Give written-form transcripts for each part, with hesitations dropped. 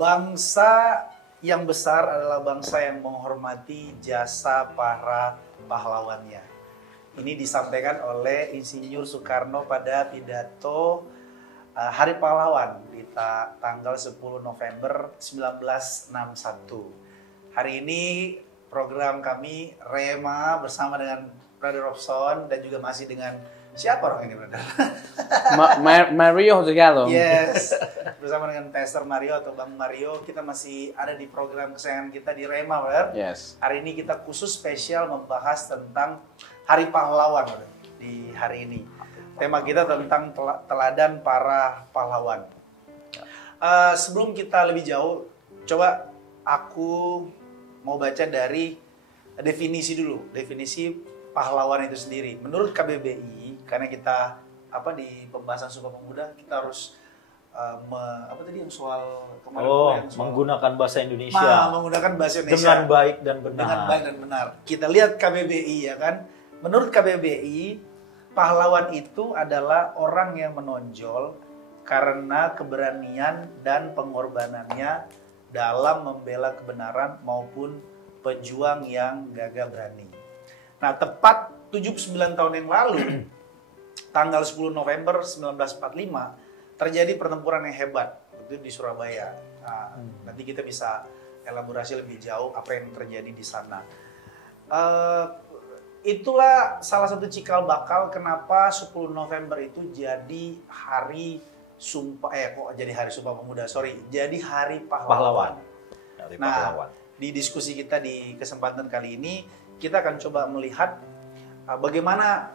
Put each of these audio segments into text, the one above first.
Bangsa yang besar adalah bangsa yang menghormati jasa para pahlawannya. Ini disampaikan oleh Insinyur Soekarno pada pidato Hari Pahlawan di tanggal 10 November 1961. Hari ini program kami Rema bersama dengan Brother Robson dan juga masih dengan siapa orang ini, Brother? Mario Delgado. Yes, bersama dengan Pastor Mario atau Bang Mario, kita masih ada di program kesayangan kita di Rema, Brother. Yes. Hari ini kita khusus spesial membahas tentang Hari Pahlawan, Brother, di hari ini. Tema kita tentang teladan para pahlawan. Sebelum kita lebih jauh, coba aku mau baca dari definisi dulu, definisi pahlawan itu sendiri. Menurut KBBI, karena kita di pembahasan Sumpah Pemuda kita harus yang soal kemarin menggunakan bahasa Indonesia. Menggunakan bahasa Indonesia dengan baik dan benar. Dengan baik dan benar. Kita lihat KBBI ya kan. Menurut KBBI, pahlawan itu adalah orang yang menonjol karena keberanian dan pengorbanannya dalam membela kebenaran maupun pejuang yang gagah berani. Nah, tepat 79 tahun yang lalu, tanggal 10 November 1945, terjadi pertempuran yang hebat, itu di Surabaya. Nah, nanti kita bisa elaborasi lebih jauh apa yang terjadi di sana. Itulah salah satu cikal bakal kenapa 10 November itu jadi hari Sumpah Pemuda, jadi Hari Pahlawan. Di diskusi kita di kesempatan kali ini, kita akan coba melihat bagaimana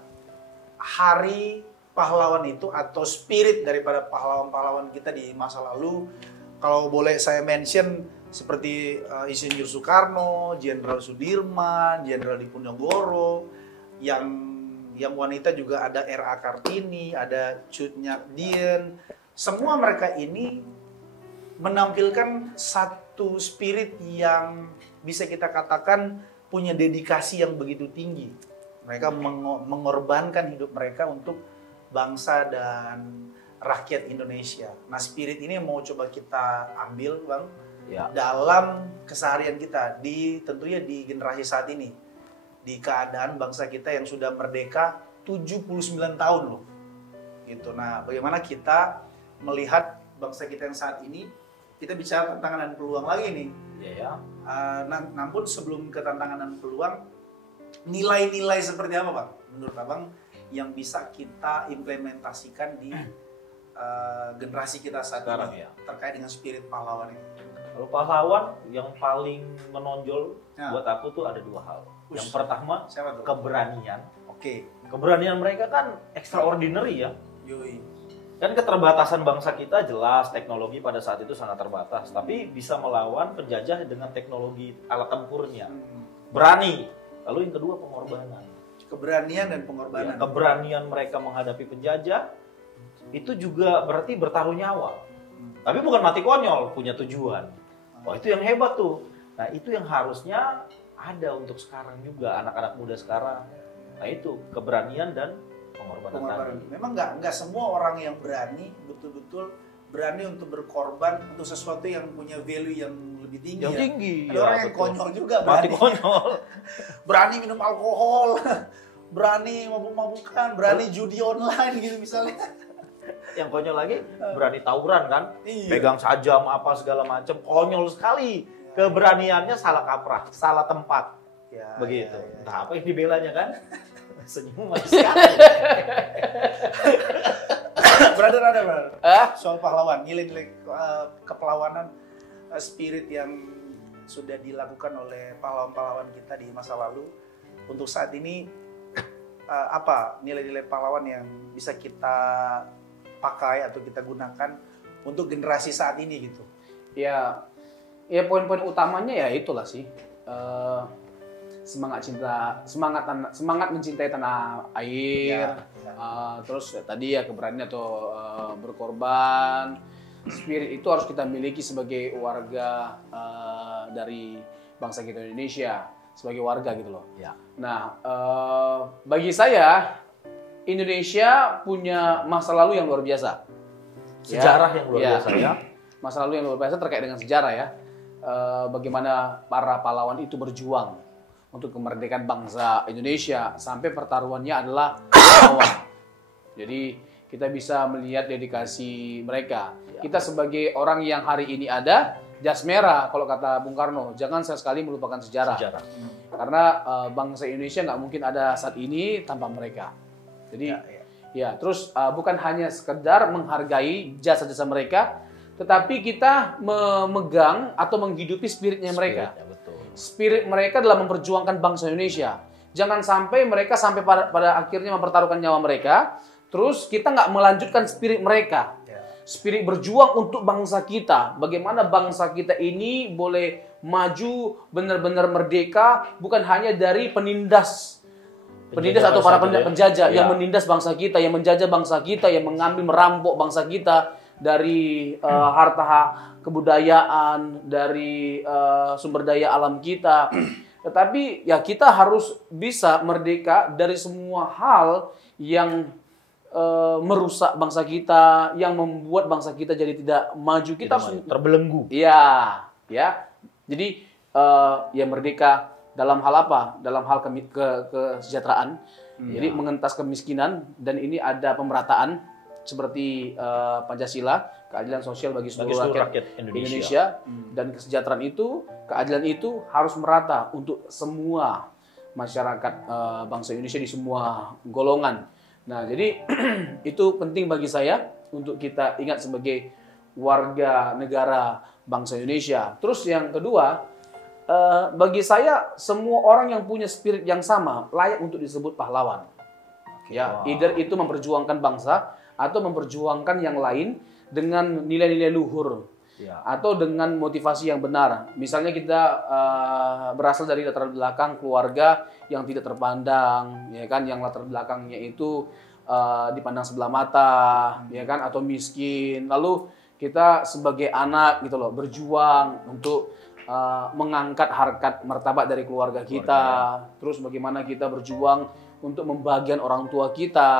Hari Pahlawan itu atau spirit daripada pahlawan-pahlawan kita di masa lalu. Kalau boleh saya mention seperti Insinyur Soekarno, Jenderal Sudirman, Jenderal Diponegoro, yang wanita juga ada R.A. Kartini, ada Cut Nyak Dien. Semua mereka ini menampilkan satu spirit yang bisa kita katakan punya dedikasi yang begitu tinggi. Mereka mengorbankan hidup mereka untuk bangsa dan rakyat Indonesia. Nah, spirit ini mau coba kita ambil, Bang, dalam keseharian kita, tentunya di generasi saat ini. Di keadaan bangsa kita yang sudah merdeka 79 tahun loh. Gitu. Nah, bagaimana kita melihat bangsa kita yang saat ini, kita bicara tantangan dan peluang lagi nih. Namun sebelum ke tantangan dan peluang, nilai-nilai seperti apa, Bang? Menurut Abang yang bisa kita implementasikan di generasi kita saat ini terkait dengan spirit pahlawan ini? Kalau pahlawan yang paling menonjol buat aku tuh ada dua hal. Yang pertama, keberanian. Keberanian mereka kan extraordinary ya. Kan keterbatasan bangsa kita jelas, teknologi pada saat itu sangat terbatas, tapi bisa melawan penjajah dengan teknologi alat tempurnya. Berani. Lalu yang kedua, pengorbanan. Keberanian dan pengorbanan. Keberanian mereka menghadapi penjajah itu juga berarti bertaruh nyawa. Tapi bukan mati konyol, punya tujuan. Wah, itu yang hebat tuh. Nah, itu yang harusnya ada untuk sekarang juga, anak-anak muda sekarang. Nah, itu keberanian dan pengorbanan. Memang nggak semua orang yang berani, betul-betul berani untuk berkorban untuk sesuatu yang punya value yang lebih tinggi. Yang tinggi. Ada orang yang konyol juga berani. Mati konyol. Berani minum alkohol, berani mabuk-mabukan, berani judi online gitu misalnya. Yang konyol lagi berani tawuran kan, pegang sajam apa segala macam, konyol sekali. Keberaniannya salah kaprah, salah tempat, begitu. Entah apa yang dibelanya kan, senyum manis sekali. Brother, soal pahlawan, nilai-nilai kepahlawanan, spirit yang sudah dilakukan oleh pahlawan-pahlawan kita di masa lalu. Untuk saat ini, apa nilai-nilai pahlawan yang bisa kita pakai atau kita gunakan untuk generasi saat ini gitu? Ya poin-poin utamanya ya itulah sih, semangat mencintai tanah air, terus tadi ya keberanian atau berkorban. Spirit itu harus kita miliki sebagai warga dari bangsa kita Indonesia, sebagai warga gitu loh. Nah, bagi saya Indonesia punya masa lalu yang luar biasa. Sejarah yang luar biasa ya. masa lalu yang luar biasa terkait dengan sejarah ya. Bagaimana para pahlawan itu berjuang untuk kemerdekaan bangsa Indonesia sampai pertaruhannya adalah nyawa. Jadi kita bisa melihat dedikasi mereka. Kita sebagai orang yang hari ini ada, jas merah kalau kata Bung Karno, jangan sekali melupakan sejarah. Karena bangsa Indonesia nggak mungkin ada saat ini tanpa mereka. Jadi terus bukan hanya sekedar menghargai jasa-jasa mereka, tetapi kita memegang atau menghidupi spiritnya mereka. Spirit mereka dalam memperjuangkan bangsa Indonesia. Jangan sampai mereka sampai pada akhirnya mempertaruhkan nyawa mereka, terus kita nggak melanjutkan spirit mereka. Spirit berjuang untuk bangsa kita. Bagaimana bangsa kita ini boleh maju benar-benar merdeka, bukan hanya dari penindas atau para penjajah yang menindas bangsa kita, yang menjajah bangsa kita, yang mengambil merampok bangsa kita dari harta kebudayaan, dari sumber daya alam kita. Tetapi ya kita harus bisa merdeka dari semua hal yang merusak bangsa kita, yang membuat bangsa kita jadi tidak maju. Kita harus terbelenggu. Ya. Jadi ya merdeka dalam hal apa? Dalam hal kesejahteraan. Jadi mengentas kemiskinan, dan ini ada pemerataan seperti Pancasila, keadilan sosial bagi seluruh rakyat Indonesia. Dan kesejahteraan itu, keadilan itu harus merata untuk semua masyarakat bangsa Indonesia di semua golongan. Nah, jadi itu penting bagi saya untuk kita ingat sebagai warga negara bangsa Indonesia. Terus yang kedua, bagi saya semua orang yang punya spirit yang sama layak untuk disebut pahlawan. Either itu memperjuangkan bangsa atau memperjuangkan yang lain dengan nilai-nilai luhur, atau dengan motivasi yang benar. Misalnya kita berasal dari latar belakang keluarga yang tidak terpandang, ya kan, yang latar belakangnya itu dipandang sebelah mata, ya kan, atau miskin. Lalu kita sebagai anak gitu loh berjuang untuk mengangkat harkat martabat dari keluarga kita. Terus bagaimana kita berjuang untuk membahagiakan orang tua kita,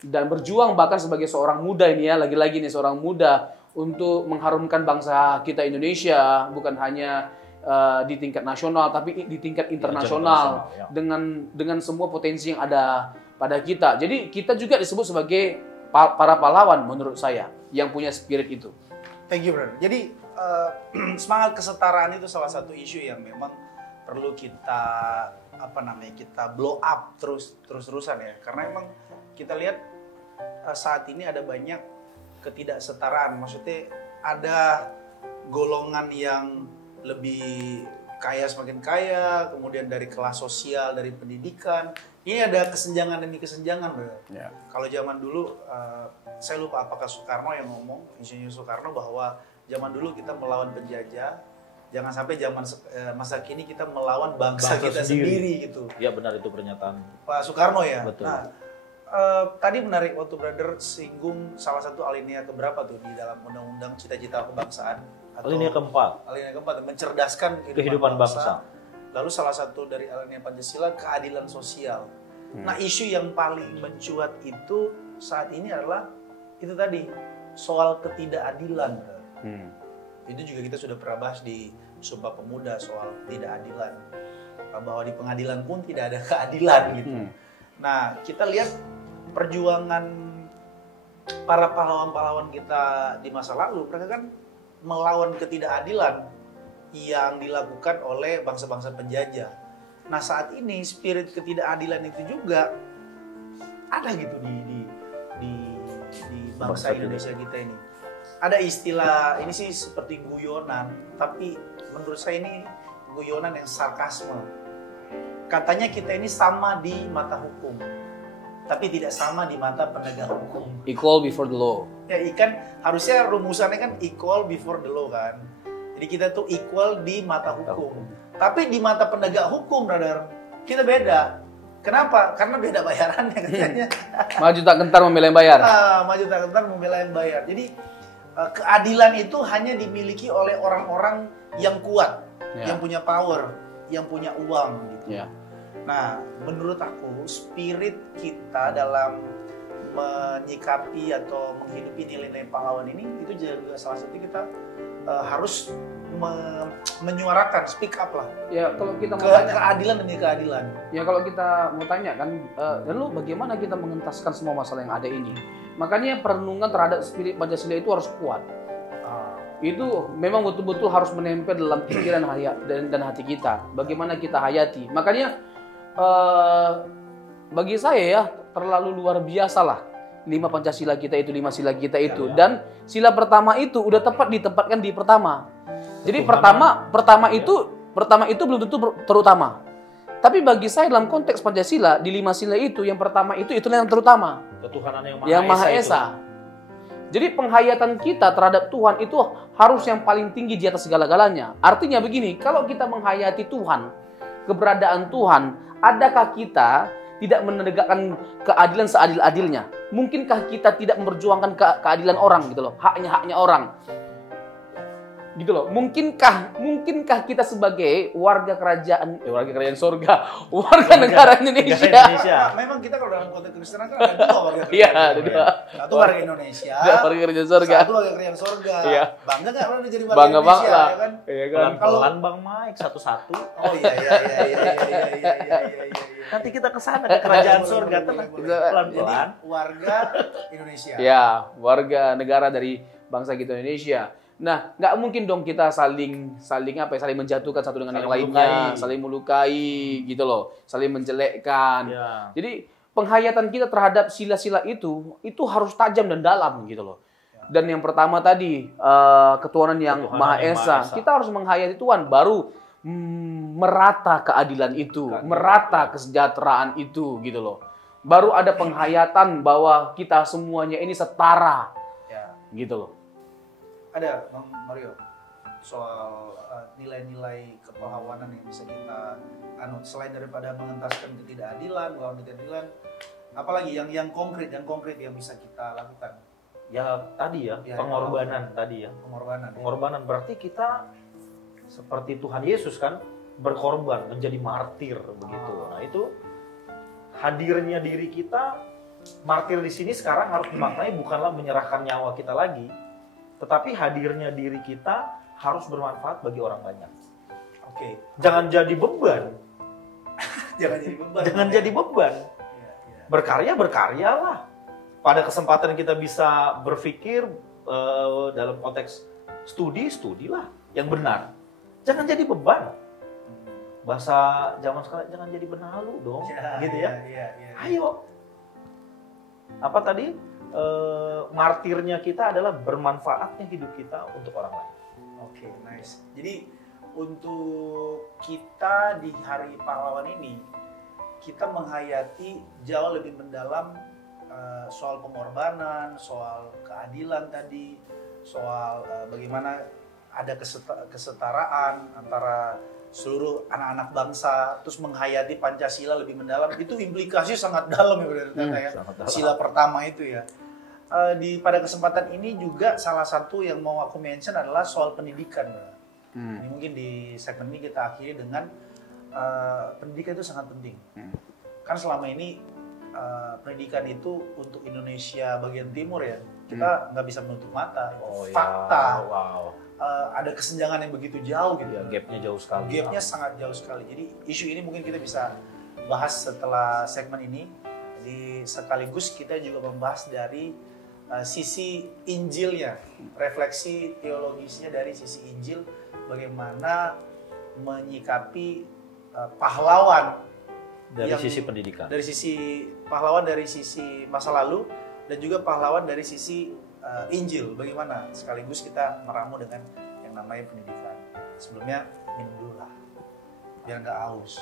dan berjuang bahkan sebagai seorang muda ini ya, lagi-lagi nih seorang muda, untuk mengharumkan bangsa kita Indonesia, bukan hanya di tingkat nasional tapi di tingkat internasional, dengan semua potensi yang ada pada kita. Jadi kita juga disebut sebagai para pahlawan menurut saya yang punya spirit itu. Thank you, brother. Jadi semangat kesetaraan itu salah satu isu yang memang perlu kita kita blow up terus-terusan ya, karena emang kita lihat saat ini ada banyak ketidaksetaraan. Maksudnya ada golongan yang lebih kaya semakin kaya, kemudian dari kelas sosial, dari pendidikan. Ini ada kesenjangan demi kesenjangan, bro. Kalau zaman dulu, saya lupa apakah Soekarno yang ngomong, Insinyur Soekarno, bahwa zaman dulu kita melawan penjajah, jangan sampai zaman masa kini kita melawan bangsa kita sendiri gitu. Ya benar, itu pernyataan Pak Soekarno ya. Betul. Nah, tadi menarik waktu brother singgung salah satu alinea keberapa tuh di dalam Undang-Undang Cita-Cita Kebangsaan. Alinea keempat. Alinea keempat, mencerdaskan kehidupan bangsa. Lalu salah satu dari alinea Pancasila, keadilan sosial. Nah, isu yang paling mencuat itu saat ini adalah itu tadi, soal ketidakadilan. Itu juga kita sudah pernah bahas di Sumpah Pemuda soal ketidakadilan. Bahwa di pengadilan pun tidak ada keadilan gitu. Nah, kita lihat perjuangan para pahlawan-pahlawan kita di masa lalu, mereka kan melawan ketidakadilan yang dilakukan oleh bangsa-bangsa penjajah. Nah, saat ini spirit ketidakadilan itu juga ada gitu di bangsa Indonesia kita ini. Ada istilah ini sih seperti guyonan, tapi menurut saya ini guyonan yang sarkasme. Katanya kita ini sama di mata hukum, tapi tidak sama di mata penegak hukum. Equal before the law. Ya, ikan harusnya rumusannya kan equal before the law kan. Jadi kita tuh equal di mata hukum. Tapi di mata penegak hukum, brother, kita beda. Kenapa? Karena beda bayarannya katanya. Maju tak gentar membela yang bayar. Maju tak gentar membela yang bayar. Jadi keadilan itu hanya dimiliki oleh orang-orang yang kuat, yang punya power, yang punya uang gitu. Nah, menurut aku spirit kita dalam menyikapi atau menghidupi nilai-nilai pahlawan ini itu juga salah satu kita harus menyuarakan, speak up lah. Ya kalau kita mau tanya keadilan demi keadilan. Ya kalau kita mau tanya kan, lalu bagaimana kita mengentaskan semua masalah yang ada ini? Makanya perenungan terhadap spirit Pancasila itu harus kuat. Itu memang betul-betul harus menempel dalam pikiran dan hati kita. Bagaimana kita hayati. Makanya bagi saya ya terlalu luar biasa lah 5 Pancasila kita itu, 5 sila kita itu. Dan sila pertama itu udah tepat ditempatkan di pertama. Jadi pertama itu belum tentu terutama. Tapi bagi saya dalam konteks Pancasila di 5 sila itu yang pertama itu yang terutama. Ketuhanan yang Maha Esa. Jadi penghayatan kita terhadap Tuhan itu harus yang paling tinggi di atas segala-galanya. Artinya begini, kalau kita menghayati Tuhan, keberadaan Tuhan, adakah kita tidak menegakkan keadilan seadil-adilnya? Mungkinkah kita tidak memperjuangkan keadilan orang gitu loh, haknya orang? Gitu loh. Mungkinkah kita sebagai warga kerajaan surga, warga negara Indonesia. Memang kita kalau dalam konteks Kristen kan ada 2 warga kerajaan. Iya, ada 2. Satu warga Indonesia, warga kerajaan surga. Satu warga kerajaan surga. Iya. Bangga enggak kalau jadi warga Bangga Indonesia lah. ya kan? Iya kan. Pelan-pelan Bang Mike satu-satu. Oh iya. Nanti kita ke sana ke kerajaan surga tenang. Pelan-pelan. Warga Indonesia. Ya, warga negara dari bangsa kita Indonesia. Nah, nggak mungkin dong kita saling menjatuhkan satu dengan yang lainnya, saling melukai gitu loh, saling menjelekkan. Ya. Jadi penghayatan kita terhadap sila-sila itu harus tajam dan dalam gitu loh. Dan yang pertama tadi ketuhanan yang Maha Esa, kita harus menghayati Tuhan baru merata keadilan itu, merata kesejahteraan itu gitu loh. Baru ada penghayatan bahwa kita semuanya ini setara, gitu loh. Ada Bang Mario soal nilai-nilai kepahlawanan yang bisa kita anut selain daripada mengentaskan ketidakadilan, melawan ketidakadilan, apalagi yang konkret yang bisa kita lakukan? Ya tadi ya, pengorbanan tadi ya. Pengorbanan berarti kita seperti Tuhan Yesus kan berkorban menjadi martir begitu. Nah, itu hadirnya diri kita martir di sini sekarang harus dimaknai bukanlah menyerahkan nyawa kita lagi, tetapi hadirnya diri kita harus bermanfaat bagi orang banyak. Oke. Jangan jadi beban. Jangan jadi beban. Berkaryalah. Pada kesempatan kita bisa berpikir dalam konteks studilah yang benar. Jangan jadi beban. Bahasa zaman sekarang jangan jadi benalu dong, gitu ya. Ayo. Apa tadi? Martirnya kita adalah bermanfaatnya hidup kita untuk orang lain. Oke, nice. Jadi untuk kita di Hari Pahlawan ini kita menghayati jauh lebih mendalam soal pengorbanan, soal keadilan tadi, soal bagaimana ada kesetaraan antara seluruh anak-anak bangsa, terus menghayati Pancasila lebih mendalam. Itu implikasi sangat dalam ya, sila pertama itu ya. Pada kesempatan ini juga salah satu yang mau aku mention adalah soal pendidikan. Ini mungkin di segmen ini kita akhiri dengan pendidikan itu sangat penting. Kan selama ini pendidikan itu untuk Indonesia bagian timur ya, kita nggak bisa menutup mata. Fakta. Ada kesenjangan yang begitu jauh gitu. Ya, gapnya jauh sekali. Gapnya sangat jauh sekali. Jadi isu ini mungkin kita bisa bahas setelah segmen ini. Jadi sekaligus kita juga membahas dari sisi Injilnya, refleksi teologisnya dari sisi Injil, bagaimana menyikapi pahlawan dari sisi pendidikan, dari sisi pahlawan dari sisi masa lalu, dan juga pahlawan dari sisi Injil, bagaimana sekaligus kita meramu dengan yang namanya pendidikan. Sebelumnya minum dulu lah biar nggak haus.